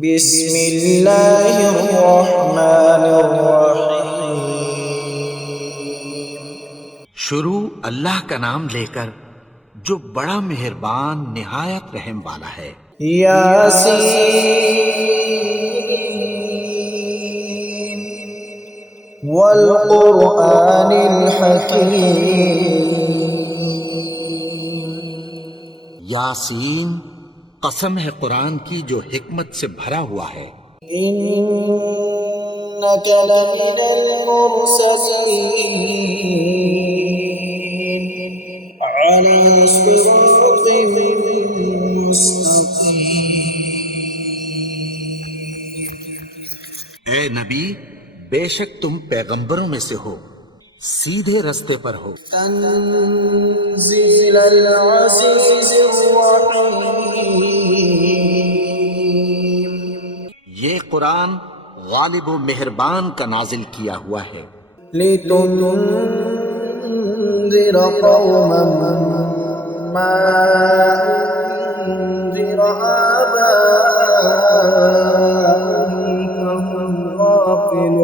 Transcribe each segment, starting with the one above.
بسم اللہ الرحمن الرحیم۔ شروع اللہ کا نام لے کر جو بڑا مہربان نہایت رحم والا ہے۔ یاسین والقرآن الحکیم۔ یاسین، قسم ہے قرآن کی جو حکمت سے بھرا ہوا ہے۔ انک لمن المرسلین علی صراط مستقیم۔ اے نبی، بے شک تم پیغمبروں میں سے ہو، سیدھے رستے پر ہو۔ تنزیل العزیز الرحیم۔ یہ قرآن غالب و مہربان کا نازل کیا ہوا ہے۔ لتنذر قوما ما انذر آباؤهم فهم غافلون۔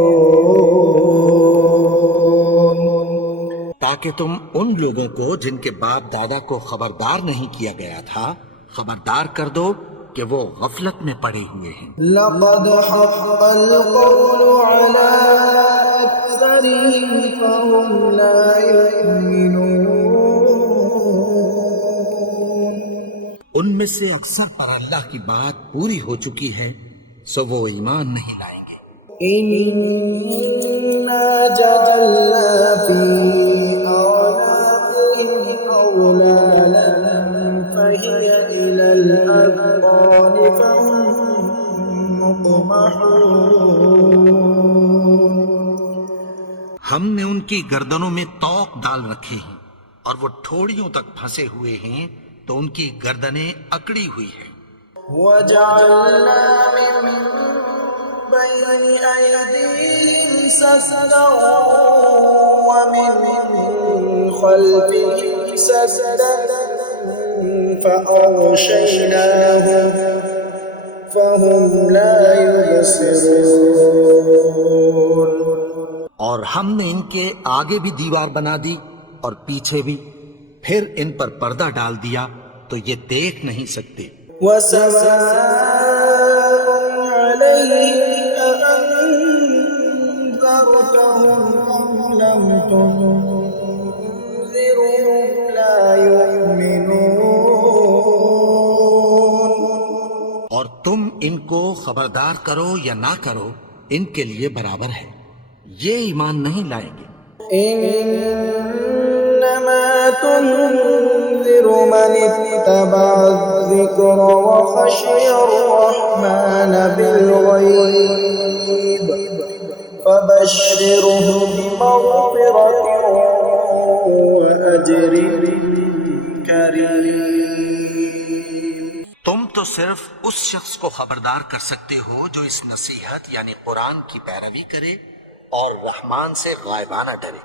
تاکہ تم ان لوگوں کو جن کے باپ دادا کو خبردار نہیں کیا گیا تھا خبردار کر دو کہ وہ غفلت میں پڑے ہوئے ہیں۔ لقد حق القول على أكثرهم فهم لا يؤمنون۔ ان میں سے اکثر پر اللہ کی بات پوری ہو چکی ہے سو وہ ایمان نہیں لائیں گے۔ إنا جعلنا في أعناقهم أغلالا فهي إلى الأذقان فهم مقمحون۔ ہم نے ان کی گردنوں میں طوق ڈال رکھے ہیں اور وہ ٹھوڑیوں تک پھنسے ہوئے ہیں تو ان کی گردنیں اکڑی ہوئی ہیں۔ وجعلنا من بين أيديهم سدا ومن خلفهم سدا فأغشيناهم فهم لا يبصرون۔ اور ہم نے ان کے آگے بھی دیوار بنا دی اور پیچھے بھی، پھر ان پر پردہ ڈال دیا تو یہ دیکھ نہیں سکتے۔ وسواء عليهم أأنذرتهم أم لم تنذرهم لا يؤمنون۔ اور تم ان کو خبردار کرو یا نہ کرو ان کے لیے برابر ہے، یہ ایمان نہیں لائیں گے۔ إنما تنذر من اتبع الذكر وخشي الرحمن بالغيب فبشره بمغفرة وأجر كريم۔ تم تو صرف اس شخص کو خبردار کر سکتے ہو جو اس نصیحت یعنی قرآن کی پیروی کرے اور رحمان سے غائبانہ ڈرے،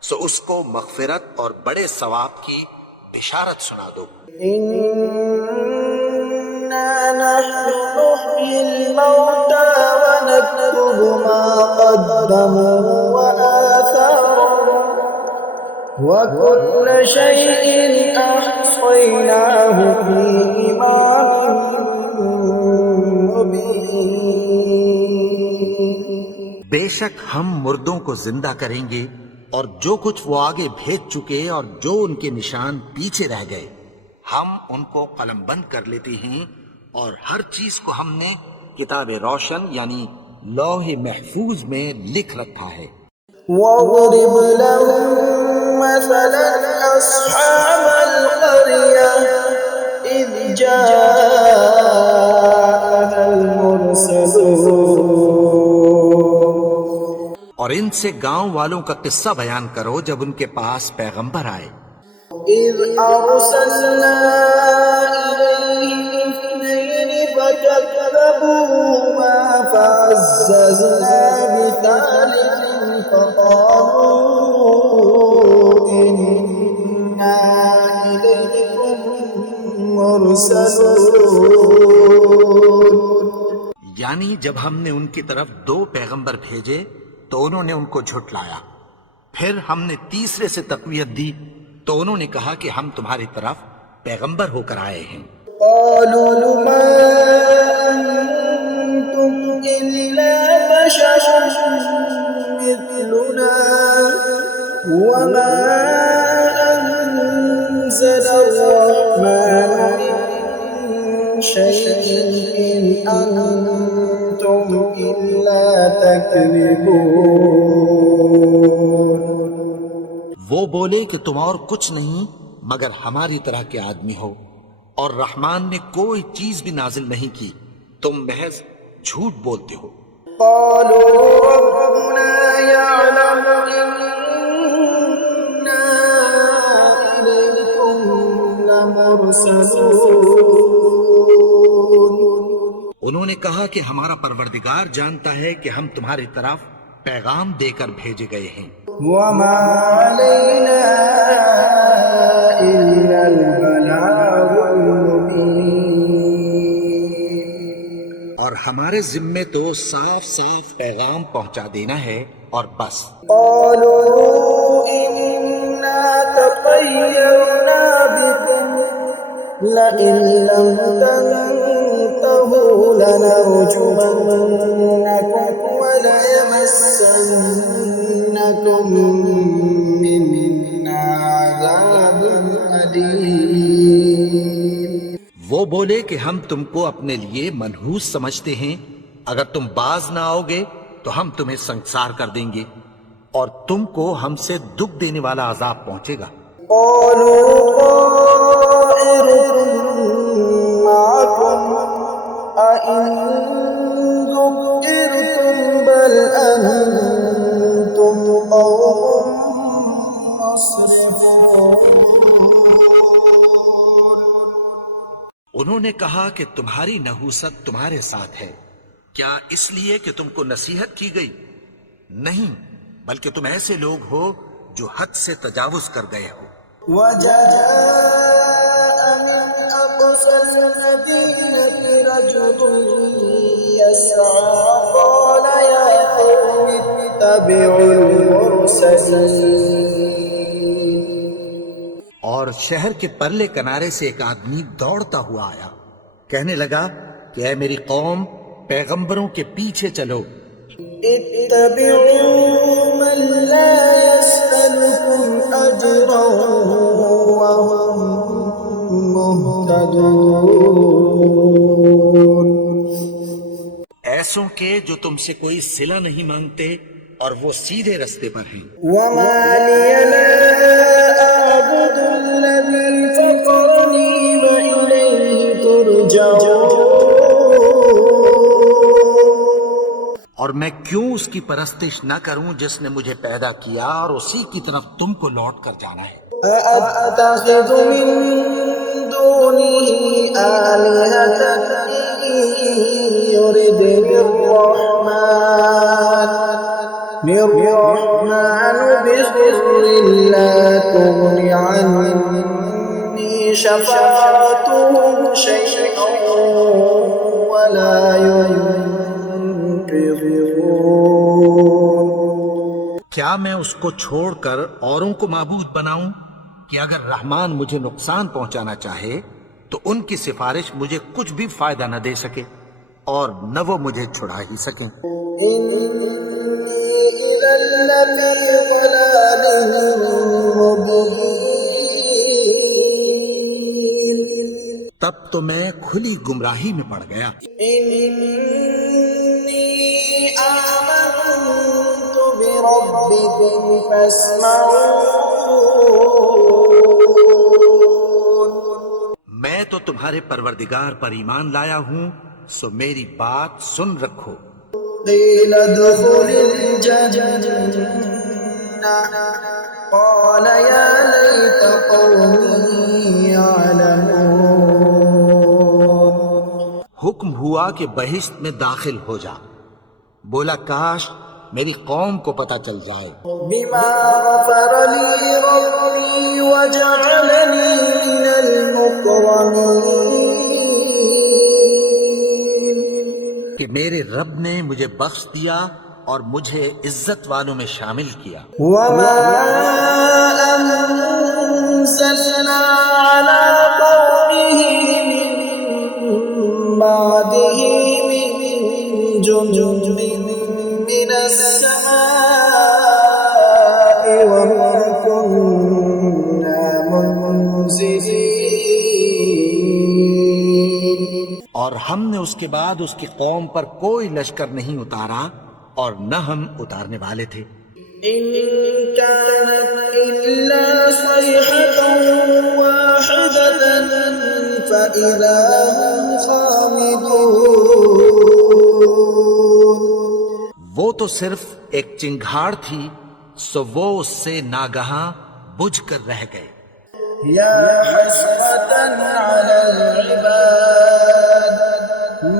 سو اس کو مغفرت اور بڑے ثواب کی بشارت سنا دو۔ إنا نحن نحيي الموتى ونكتب ما قدموا وآثارهم وكل شيء أحصيناه في إمام مبين۔ بے شک ہم مردوں کو زندہ کریں گے اور جو کچھ وہ آگے بھیج چکے اور جو ان کے نشان پیچھے رہ گئے ہم ان کو قلم بند کر لیتے ہیں، اور ہر چیز کو ہم نے کتاب روشن یعنی لوح محفوظ میں لکھ رکھا ہے۔ واضرب لهم مثلا أصحاب القرية إذ جاءها المرسلون۔ اور ان سے گاؤں والوں کا قصہ بیان کرو جب ان کے پاس پیغمبر آئے۔ إذ أرسلنا إليهم اثنين فكذبوهما فعززنا بثالث فقالوا إنا إليكم مرسلون۔ یعنی جب ہم نے ان کی طرف 2 پیغمبر بھیجے تو انہوں نے ان کو جھٹلایا، پھر ہم نے تیسرے سے تقویت دی تو انہوں نے کہا کہ ہم تمہاری طرف پیغمبر ہو کر آئے ہیں۔ قالوا ما أنتم إلا بشر مثلنا وما أنزل الرحمن من شيء إن أنتم إلا تكذبون۔ وہ بولے کہ تم اور کچھ نہیں مگر ہماری طرح کے آدمی ہو، اور رحمان نے کوئی چیز بھی نازل نہیں کی، تم محض جھوٹ بولتے ہو۔ قالوا ربنا يعلم إنا إليكم لمرسلون۔ انہوں نے کہا کہ ہمارا پروردگار جانتا ہے کہ ہم تمہاری طرف پیغام دے کر بھیجے گئے ہیں، وما علينا إلا البلاغ المبين۔ اور ہمارے ذمے تو صاف صاف پیغام پہنچا دینا ہے اور بس۔ قالوا إنا تطيرنا بكم لئن لم تنتهوا لنرجمنكم وليمسنكم منا عذاب أليم۔ وہ بولے کہ ہم تم کو اپنے لیے منحوس سمجھتے ہیں، اگر تم باز نہ آؤ گے تو ہم تمہیں سنگسار کر دیں گے اور تم کو ہم سے دکھ دینے والا عذاب پہنچے گا۔ قالوا طائركم معكم أئن ذكرتم بل أنتم قوم مسرفون۔ انہوں نے کہا کہ تمہاری نحوست تمہارے ساتھ ہے، کیا اس لیے کہ تم کو نصیحت کی گئی؟ نہیں، بلکہ تم ایسے لوگ ہو جو حد سے تجاوز کر گئے ہو۔ وجاء من أقصى المدينة رجل يسعى قال يا قوم اتبعوا المرسلين۔ اور شہر کے پرلے کنارے سے ایک آدمی دوڑتا ہوا آیا، کہنے لگا کہ اے میری قوم، پیغمبروں کے پیچھے چلو۔ اتبعوا من لا يسألكم أجرا وهم مهتدون۔ ایسوں کے جو تم سے کوئی صلہ نہیں مانگتے اور وہ سیدھے رستے پر ہیں۔ وما لي لا أعبد الذي فطرني وإليه ترجعون۔ اور میں کیوں اس کی پرستش نہ کروں جس نے مجھے پیدا کیا اور اسی کی طرف تم کو لوٹ کر جانا ہے۔ أأتخذ من دونه آلهة إن يردني الرحمن بضر لا تغن عني شفاعتهم شيئا ولا ينقذون۔ کیا میں اس کو چھوڑ کر اوروں کو معبود بناؤں کہ اگر رحمان مجھے نقصان پہنچانا چاہے تو ان کی سفارش مجھے کچھ بھی فائدہ نہ دے سکے اور نہ وہ مجھے چھڑا ہی سکیں۔ تب تو میں کھلی گمراہی میں پڑ گیا۔ آمنت بربكم فاسمعون۔ میں تو تمہارے پروردگار پر ایمان لایا ہوں، سو میری بات سن رکھو۔ قيل ادخل الجنة قال يا ليت قومي يعلمون۔ حکم ہوا کہ بہشت میں داخل ہو جا، بولا کاش میری قوم کو پتہ چل جائے۔ بما غفر لي ربي وجعلني من المكرمين۔ کہ میرے رب نے مجھے بخش دیا اور مجھے عزت والوں میں شامل کیا. وما أنزلنا على قومه من بعده من جند من السماء وما كنا منزلين. اور ہم نے اس کے بعد اس کی قوم پر کوئی لشکر نہیں اتارا اور نہ ہم اتارنے والے تھے. إن كانت إلا صيحة واحدة فإذا هم خامدون. وہ تو صرف ایک چنگھاڑ تھی سو وہ اس سے ناگہاں بجھ کر رہ گئے. يا حسرة على العباد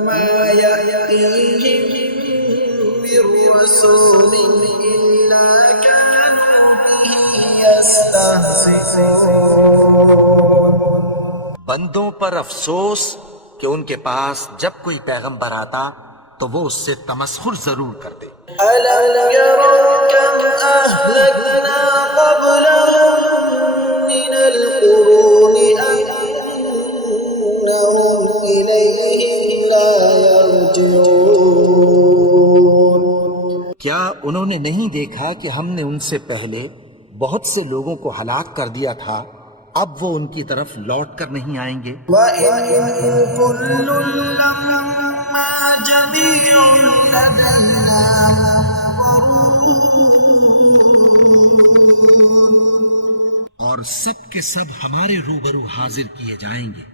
ما يأتيهم من رسول إلا كانوا به يستهزئون. بندوں پر افسوس کہ ان کے پاس جب کوئی پیغمبر آتا تو وہ اس سے تمسخر ضرور کرتے. ألم يروا كم أهلكنا قبلهم من القرون أنهم إليهم لا يرجعون. کیا انہوں نے نہیں دیکھا کہ ہم نے ان سے پہلے بہت سے لوگوں کو ہلاک کر دیا تھا، اب وہ ان کی طرف لوٹ کر نہیں آئیں گے؟ وَإِن كُلٌّ لَّمَّا جَمِيعٌ لَّدَيْنَا مُحْضَرُونَ. اور سب کے سب ہمارے روبرو حاضر کیے جائیں گے.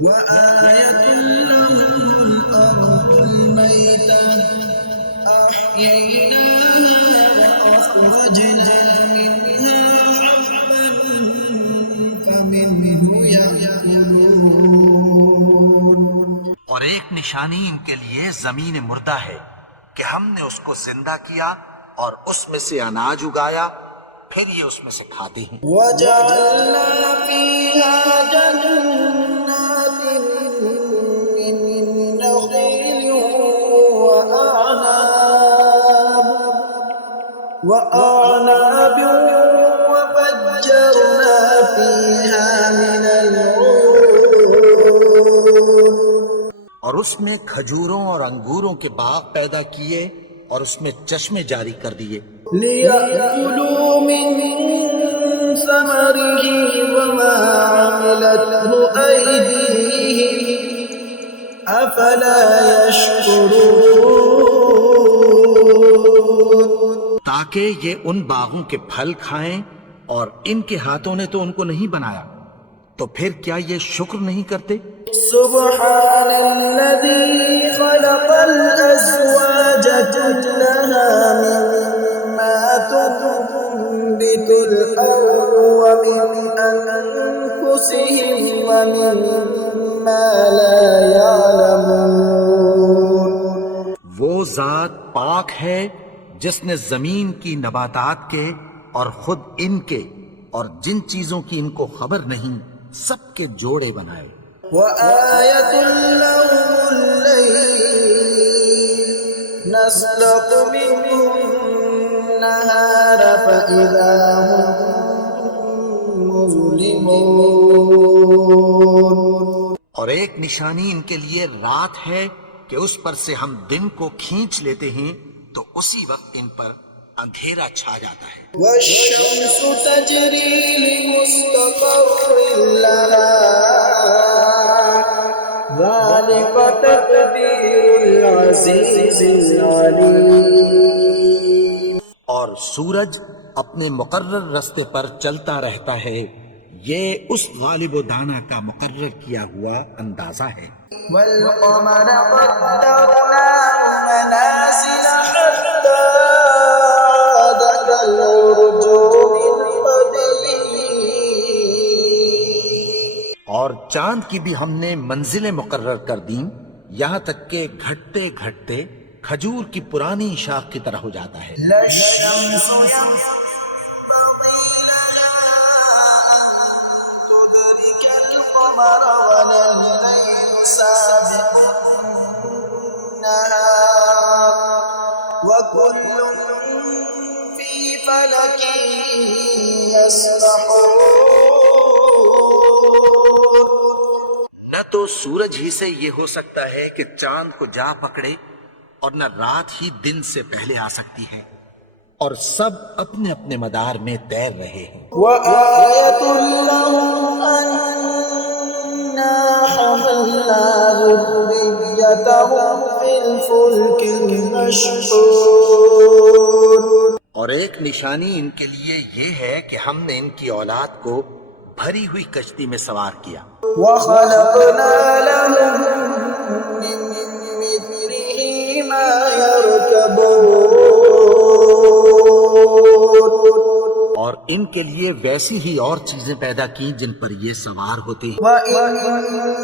وَآيَةٌ لَّهُمُ الْأَرْضُ الْمَيْتَةُ أَحْيَيْنَاهَا وَأَخْرَجْنَا مِنْهَا حَبًّا فَمِنْهُ يَأْكُلُونَ. اور ایک نشانی ان کے لیے زمین مردہ ہے کہ ہم نے اس کو زندہ کیا اور اس میں سے اناج اگایا، پھر یہ اس میں سے کھاتے ہیں. وَجَعَلْنَا فِيهَا جَنَّاتٍ مِّن نَّخِيلٍ وَأَعْنَابٍ وَفَجَّرْنَا فِيهَا مِنَ الْعُيُونِ. اور اس میں کھجوروں اور انگوروں کے باغ پیدا کیے اور اس میں چشمے جاری کر دیے. لِيَأْكُلُوا مِن ثَمَرِهِ وَمَا عَمِلَتْهُ أَيْدِيهِمْ أَفَلَا يَشْكُرُونَ. تاکہ یہ ان باغوں کے پھل کھائیں اور ان کے ہاتھوں نے تو ان کو نہیں بنایا، تو پھر کیا یہ شکر نہیں کرتے؟ سبحان الذي خلق الأزواج كلها مما تنبت الأرض ومن أنفسهم ومما لا يعلمون. وہ ذات پاک ہے جس نے زمین کی نباتات کے اور خود ان کے اور جن چیزوں کی ان کو خبر نہیں سب کے جوڑے بنائے. وآية لهم الليل نسلق منه النهار فإذا هم مظلمون. اور ایک نشانی ان کے لیے رات ہے کہ اس پر سے ہم دن کو کھینچ لیتے ہیں تو اسی وقت ان پر اندھیرا چھا جاتا ہے. والشمس تجري لمستقر لها ذلك تقدير العزيز العليم. اور سورج اپنے مقرر رستے پر چلتا رہتا ہے، یہ اس غالب و دانا کا مقرر کیا ہوا اندازہ ہے. والقمر قدرناه منازل حتى عاد كالعرجون القديم. اور چاند کی بھی ہم نے منزلیں مقرر کر دیں یہاں تک کہ گھٹتے گھٹتے کھجور کی پرانی شاخ کی طرح ہو جاتا ہے. لا الشمس ينبغي لها أن تدرك القمر ولا الليل سابق النهار وكل في فلك يسبحون. نہ تو سورج ہی سے یہ ہو سکتا ہے کہ چاند کو جا پکڑے، اور نہ رات ہی دن سے پہلے آ سکتی ہے، اور سب اپنے اپنے مدار میں تیر رہے ہیں. وآية لهم أنا حملنا ذريتهم في الفلك المشحون. اور ایک نشانی ان کے لیے یہ ہے کہ ہم نے ان کی اولاد کو بھری ہوئی کشتی میں سوار کیا. وخلقنا لهم من مثله ما يركبون. اور ان کے لیے ویسی ہی اور چیزیں پیدا کی جن پر یہ سوار ہوتے ہیں. وَإِن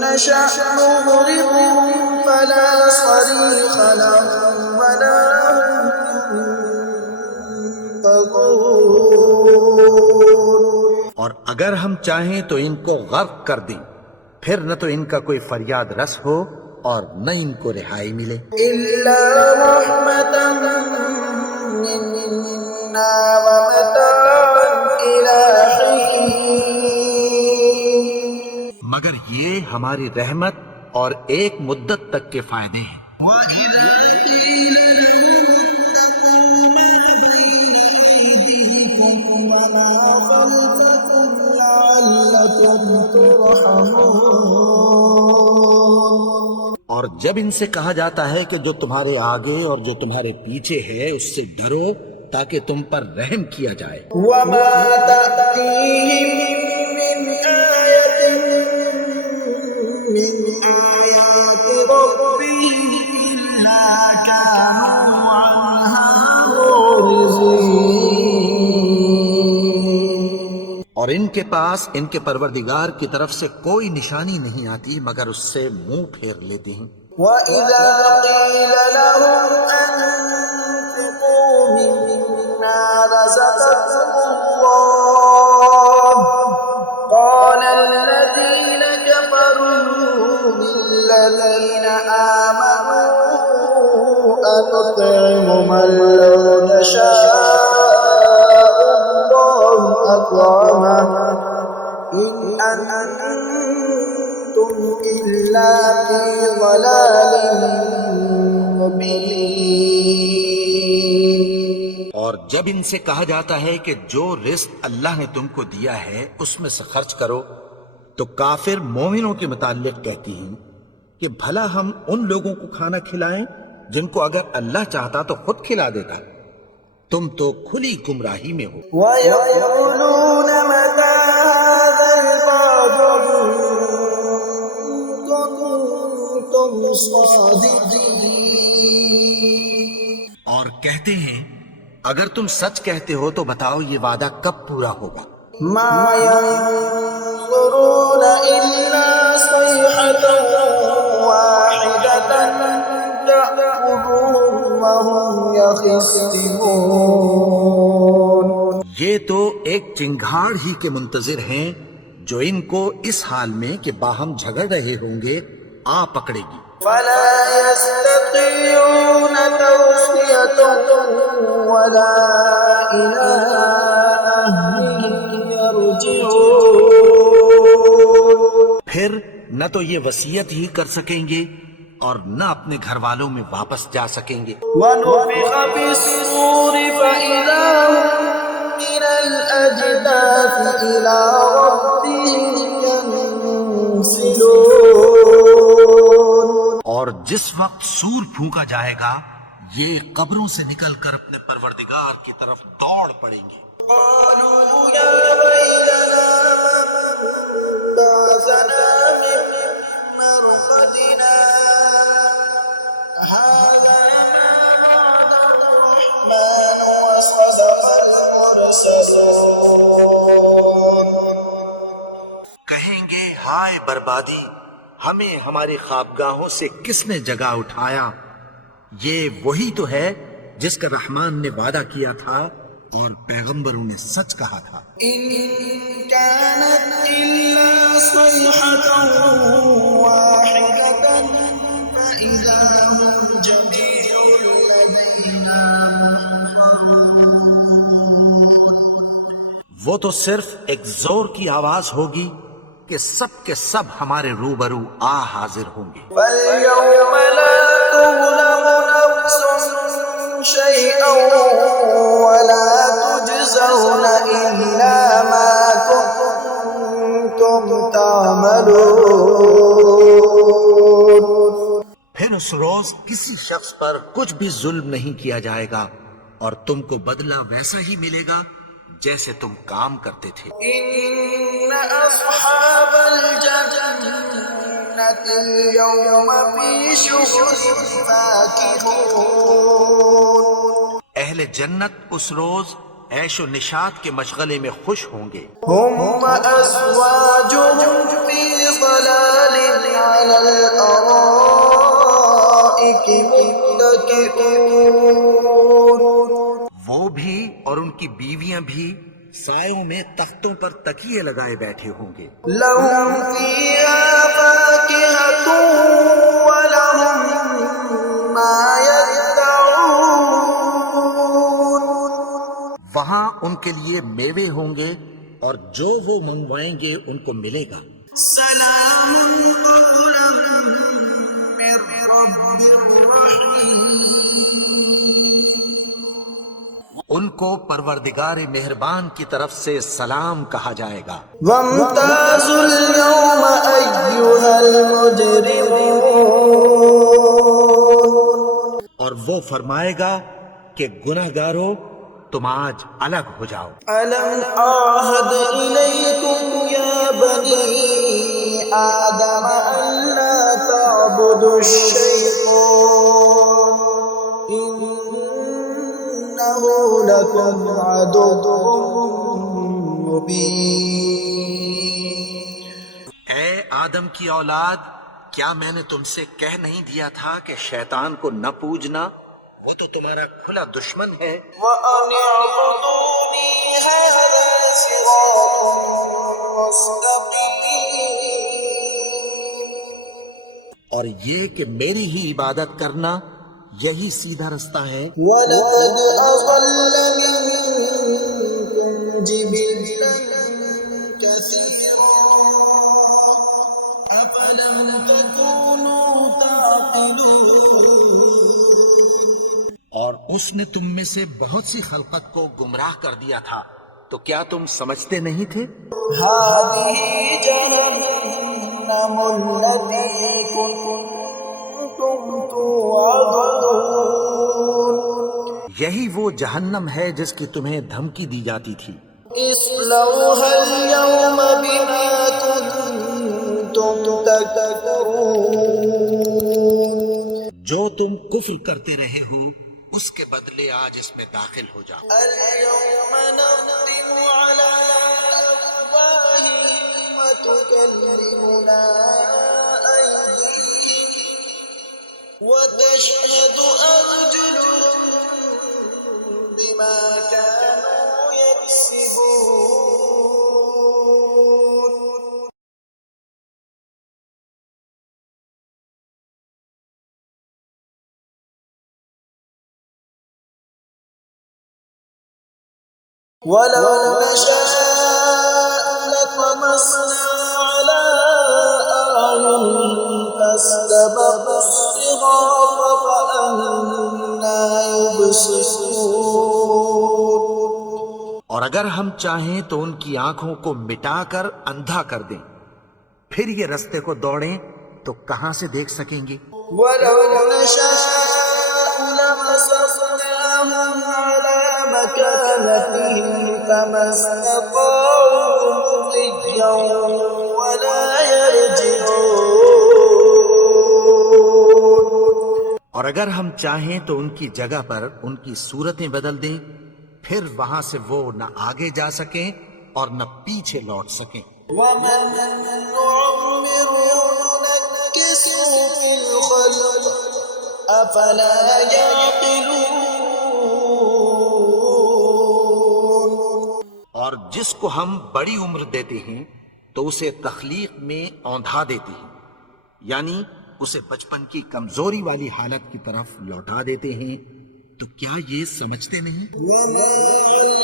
نَّشَأْ نُغْرِقْهُمْ فَلَا صَرِيخَ لَهُمْ وَلَا هُمْ ينقذون. اور اگر ہم چاہیں تو ان کو غرق کر دیں، پھر نہ تو ان کا کوئی فریاد رس ہو اور نہ ان کو رہائی ملے. إِلَّا رَحْمَةً مِّنَّا وَمَتَاعًا إِلَىٰ حِينٍ. مگر یہ ہماری رحمت اور ایک مدت تک کے فائدے ہیں. وَإِذَا قِيلَ لَهُمُ اتَّقُوا مَا بَيْنَ أَيْدِيكُمْ وَمَا خَلْفَكُمْ لَعَلَّكُمْ تُرْحَمُونَ. اور جب ان سے کہا جاتا ہے کہ جو تمہارے آگے اور جو تمہارے پیچھے ہے اس سے ڈرو تاکہ تم پر رحم کیا جائے. وَمَا تَأْتِيهِم مِّنْ آيَةٍ مِّنْ آيَاتِ رَبِّهِمْ إِلَّا كَانُوا عَنْهَا مُعْرِضِينَ. اور ان کے پاس ان کے پروردگار کی طرف سے کوئی نشانی نہیں آتی مگر اس سے منہ پھیر لیتے ہیں. وَإِذَا قِيلَ لَهُمْ أَنفِقُوا مِمَّا رَزَقَكُمُ اللَّهُ قَالَ الَّذِينَ كَفَرُوا لِلَّذِينَ آمَنُوا أَنُطْعِمُ مَن لَّوْ يَشَاءُ اللَّهُ أَطْعَمَهُ إِنْ أَنتُمْ إِلَّا فِي ضَلَالٍ مُّبِينٍ. اور جب ان سے کہا جاتا ہے کہ جو رزق اللہ نے تم کو دیا ہے اس میں سے خرچ کرو، تو کافر مومنوں کے متعلق کہتی ہیں کہ بھلا ہم ان لوگوں کو کھانا کھلائیں جن کو اگر اللہ چاہتا تو خود کھلا دیتا. تم تو کھلی گمراہی میں ہو. وَيَقُولُونَ مَتَىٰ هَٰذَا الْوَعْدُ إِن كُنتُمْ صَادِقِينَ. اور کہتے ہیں اگر تم سچ کہتے ہو تو بتاؤ یہ وعدہ کب پورا ہوگا. مَا يَنظُرُونَ إِلَّا صَيْحَةً وَاحِدَةً تَأْخُذُهُمْ وَهُمْ يَخِصِّمُونَ. یہ تو ایک چنگھاڑ ہی کے منتظر ہیں جو ان کو اس حال میں کہ باہم جھگڑ رہے ہوں گے آ پکڑے گی. فَلَا يَسْتَطِيعُونَ تَوْصِيَةً وَلَا إِلَىٰ أَهْلِهِمْ يَرْجِعُونَ. پھر نہ تو یہ وصیت ہی کر سکیں گے اور نہ اپنے گھر والوں میں واپس جا سکیں گے. وَنُفِخَ فِي الصُّورِ فَإِذَا هُم مِّنَ الْأَجْدَاثِ إِلَىٰ رَبِّهِمْ يَنسِلُونَ. اور جس وقت سور پھونکا جائے گا یہ قبروں سے نکل کر اپنے پروردگار کی طرف دوڑ پڑیں گے. قَالُوا يَا وَيْلَنَا مَن بَعَثَنَا مِن مَّرْقَدِنَا هَٰذَا مَا وَعَدَ الرَّحْمَٰنُ وَصَدَقَ الْمُرْسَلُونَ. کہیں گے ہائے بربادی، ہمیں ہماری خوابگاہوں سے کس نے جگا اٹھایا. یہ وہی تو ہے جس کا رحمان نے وعدہ کیا تھا اور پیغمبروں نے سچ کہا تھا. إِن كَانَتْ إِلَّا صَيْحَةً وَاحِدَةً فَإِذَا هُمْ جَمِيعٌ لَّدَيْنَا وہ تو صرف ایک زور کی آواز ہوگی کہ سب کے سب ہمارے روبرو آ حاضر ہوں گے. فَالْيَوْمَ لَا تُظْلَمُ نَفْسٌ شَيْئًا وَلَا تُجْزَوْنَ إِلَّا مَا كُنتُمْ تَعْمَلُونَ. پھر اس روز کسی شخص پر کچھ بھی ظلم نہیں کیا جائے گا اور تم کو بدلہ ویسا ہی ملے گا جیسے تم کام کرتے تھے. إِنَّ أَصْحَابَ الْجَنَّةِ الْيَوْمَ فِي شُغُلٍ فَاكِهُونَ. اہل جنت اس روز عیش و نشاط کے مشغلے میں خوش ہوں گے. هُمْ وَأَزْوَاجُهُمْ فِي ظَلَالٍ عَلَى الْأَرَائِكِ مُتَّكِئُونَ. وہ بھی اور ان کی بیویاں بھی سایوں میں تختوں پر تکیے لگائے بیٹھے ہوں گے. لَهُمْ فِيهَا فَاكِهَةٌ وَلَهُمْ مَا يَدَّعُونَ. وہاں ان کے لیے میوے ہوں گے اور جو وہ منگوائیں گے ان کو ملے گا. سلام قولا من رب رحیم. ان کو پروردگار مہربان کی طرف سے سلام کہا جائے گا. وامتازوا اليوم أيها المجرمون. اور وہ فرمائے گا کہ گناہگارو تم آج الگ ہو جاؤ. ألم أعهد إليكم يا بني آدم ألا تعبدوا الشيطان إنه لكم عدو مبين. اے آدم کی اولاد، کیا میں نے تم سے کہہ نہیں دیا تھا کہ شیطان کو نہ پوجنا؟ وہ تو تمہارا کھلا دشمن ہے. وَأَنِ اعْبُدُونِي هَذَا صِرَاطٌ مُسْتَقِيمٌ. اور یہ کہ میری ہی عبادت کرنا یہی سیدھا رستہ ہے. وَلَقَدْ أَضَلَّ مِنكُمْ جِبِلًّا كَثِيرًا أَفَلَمْ تَكُونُوا تَعْقِلُونَ. اور اس نے تم میں سے بہت سی خلقت کو گمراہ کر دیا تھا، تو کیا تم سمجھتے نہیں تھے؟ هَذِهِ جَهَنَّمُ الَّتِي كُنتُمْ تُوعَدُونَ. یہی وہ جہنم ہے جس کی تمہیں دھمکی دی جاتی تھی. اصلوها اليوم بما كنتم تكفرون. جو تم کفر کرتے رہے ہو اس کے بدلے آج اس میں داخل ہو جاؤ. اليوم نختم على أفواههم وتكلمنا أيديهم وتشهد أرجلهم بما كانوا يكسبون. ولو نشاء لطمسنا على أعينهم فاستبقوا الصراط فأنى يبصرون. اور اگر ہم چاہیں تو ان کی آنکھوں کو مٹا کر اندھا کر دیں، پھر یہ رستے کو دوڑیں تو کہاں سے دیکھ سکیں گے. ولو نشاء لمسخناهم على مكانتهم فما استطاعوا مضيا ولا يرجعون. اور اگر ہم چاہیں تو ان کی جگہ پر ان کی صورتیں بدل دیں، پھر وہاں سے وہ نہ آگے جا سکیں اور نہ پیچھے لوٹ سکیں. ومن نعمره ننكسه في الخلق أفلا يعقلون. اور جس کو ہم بڑی عمر دیتے ہیں تو اسے تخلیق میں اوندھا دیتے ہیں، یعنی اسے بچپن کی کمزوری والی حالت کی طرف لوٹا دیتے ہیں. تو کیا یہ سمجھتے نہیں؟ وما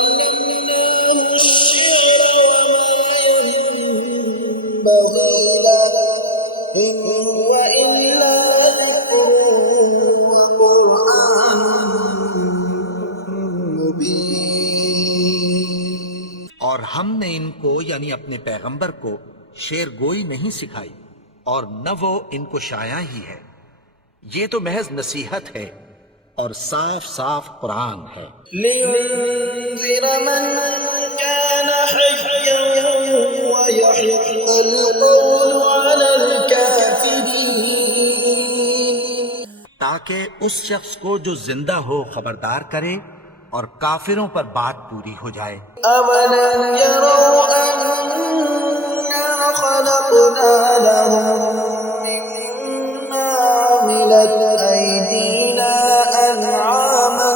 علمناه الشعر بخيلا إن هو إلا ذكر وقرآن مبين. اور ہم نے ان کو یعنی اپنے پیغمبر کو شعر گوئی نہیں سکھائی اور نہ وہ ان کو شایع ہی ہے، یہ تو محض نصیحت ہے اور صاف صاف قرآن ہے. لينذر من كان حيا ويحق القول على الكافرين. تاکہ اس شخص کو جو زندہ ہو خبردار کرے اور کافروں پر بات پوری ہو جائے. أولم يروا أنا خلقنا لهم مما عملت أيدينا أنعاما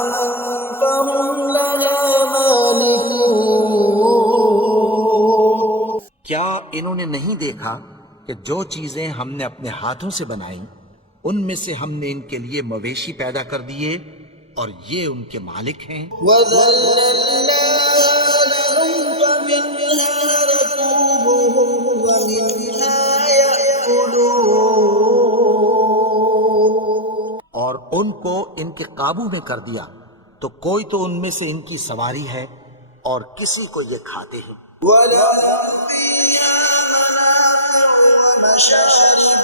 فهم لها مالكون. کیا انہوں نے نہیں دیکھا کہ جو چیزیں ہم نے اپنے ہاتھوں سے بنائیں ان میں سے ہم نے ان کے لیے مویشی پیدا کر دیے اور یہ ان کے مالک ہیں. وَذَلَّلْنَاهَا لَهُمْ فَمِنْهَا رَكُوبُهُمْ وَمِنْهَا يَأْكُلُونَ. اور ان کو ان کے قابو میں کر دیا تو کوئی تو ان میں سے ان کی سواری ہے اور کسی کو یہ کھاتے ہیں. وَلَهُمْ فِيهَا مَنَافِعُ وَمَشَارِبُ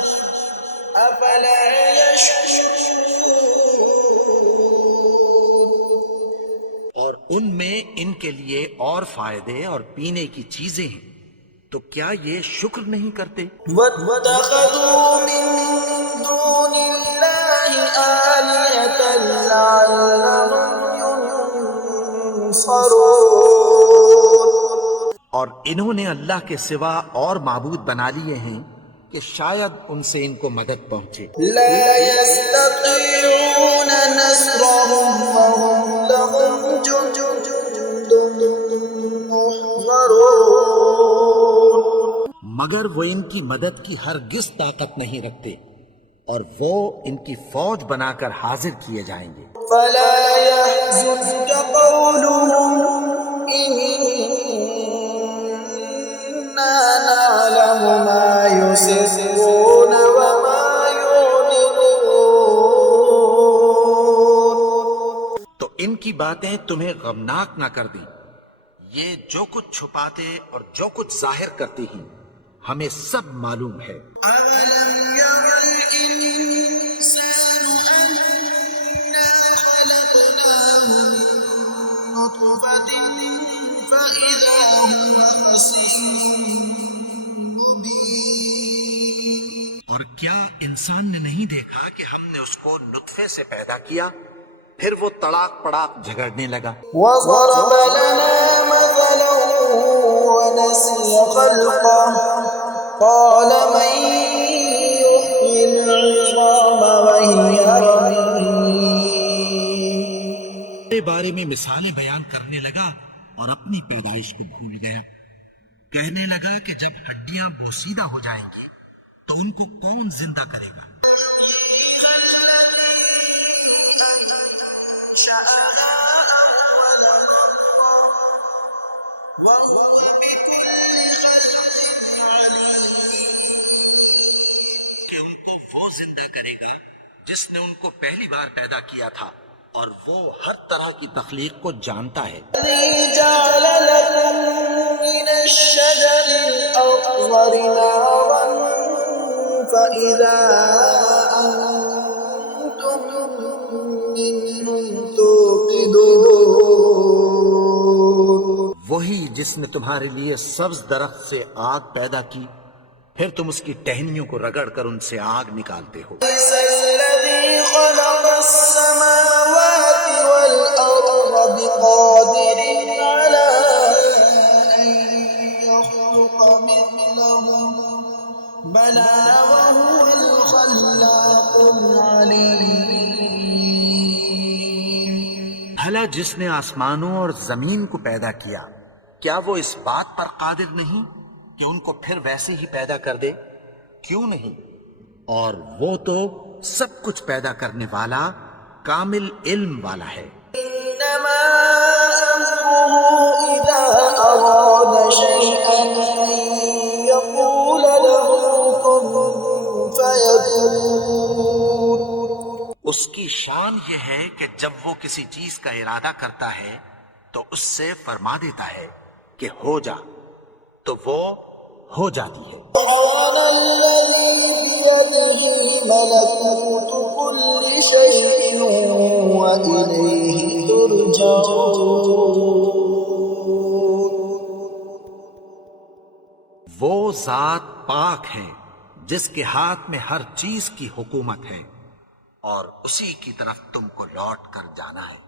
أَفَلَا يَشْكُرُونَ. اور ان میں ان کے لیے اور فائدے اور پینے کی چیزیں ہیں تو کیا یہ شکر نہیں کرتے؟ وَاتَّخَذُوا مِن دُونِ اللَّهِ آلِهَةً لَعَلَّهُمْ يُنصَرُونَ. اور انہوں نے اللہ کے سوا اور معبود بنا لیے ہیں کہ شاید ان سے ان کو مدد پہنچے. لا يستطيعون نصرهم وهم لهم جند محضرون. مگر وہ ان کی مدد کی ہرگز طاقت نہیں رکھتے اور وہ ان کی فوج بنا کر حاضر کیے جائیں گے. فلا يحزنك قولهم إنا نعلم ما يسرون وما يعلنون. تو ان کی باتیں تمہیں غمناک نہ کر دیں، یہ جو کچھ چھپاتے اور جو کچھ ظاہر کرتے ہیں ہمیں سب معلوم ہے. أَوَلَمْ يَرَ الْإِنسَانُ أَنَّا خَلَقْنَاهُ مِن نُّطْفَةٍ فَإِذَا هُوَ خَصِيمٌ مُّبِينٌ. اور کیا انسان نے نہیں دیکھا کہ ہم نے اس کو نطفے سے پیدا کیا پھر وہ تڑاک پڑاک جھگڑنے لگا. وَضَرَبَ لَنَا مَثَلًا وَنَسِيَ خَلْقَهُ قَالَ مَن يُحْيِي الْعِظَامَ وَهِيَ رَمِيمٌ. کے بارے میں مثالیں بیان کرنے لگا اور اپنی پیدائش کو بھول گیا. کہنے لگا کہ جب ہڈیاں بوسیدہ ہو جائیں گی تو ان کو کون زندہ کرے گا؟ أنشأها أول مرة وهو بكل خلق عليم. کہ ان کو وہ زندہ کرے گا جس نے ان کو پہلی بار پیدا کیا تھا اور وہ ہر طرح کی تخلیق کو جانتا ہے. الذي جعل لكم من الشجر الأخضر نارا فإذا أنتم منه توقدون. وہی جس نے تمہارے لیے سبز درخت سے آگ پیدا کی پھر تم اس کی ٹہنیوں کو رگڑ کر ان سے آگ نکالتے ہو. ليس الذي خلق السماوات والأرض بقادر على أن يخلق مثلهم بلى وهو الخلاق العليم. بھلا جس نے آسمانوں اور زمین کو پیدا کیا کیا وہ اس بات پر قادر نہیں کہ ان کو پھر ویسے ہی پیدا کر دے؟ کیوں نہیں؟ اور وہ تو سب کچھ پیدا کرنے والا کامل علم والا ہے. إنما أمره إذا أراد شيئا أن يقول له يقدرون اس کی شان یہ ہے کہ جب وہ کسی چیز کا ارادہ کرتا ہے تو اس سے فرما دیتا ہے کہ ہو جا، تو وہ ہو جاتی ہے۔ سبحان الذي بيده ملكوت كل شيء وإليه ترجعون۔ وہ ذات پاک ہیں جس کے ہاتھ میں ہر چیز کی حکومت ہے، اور اسی کی طرف تم کو لوٹ کر جانا ہے۔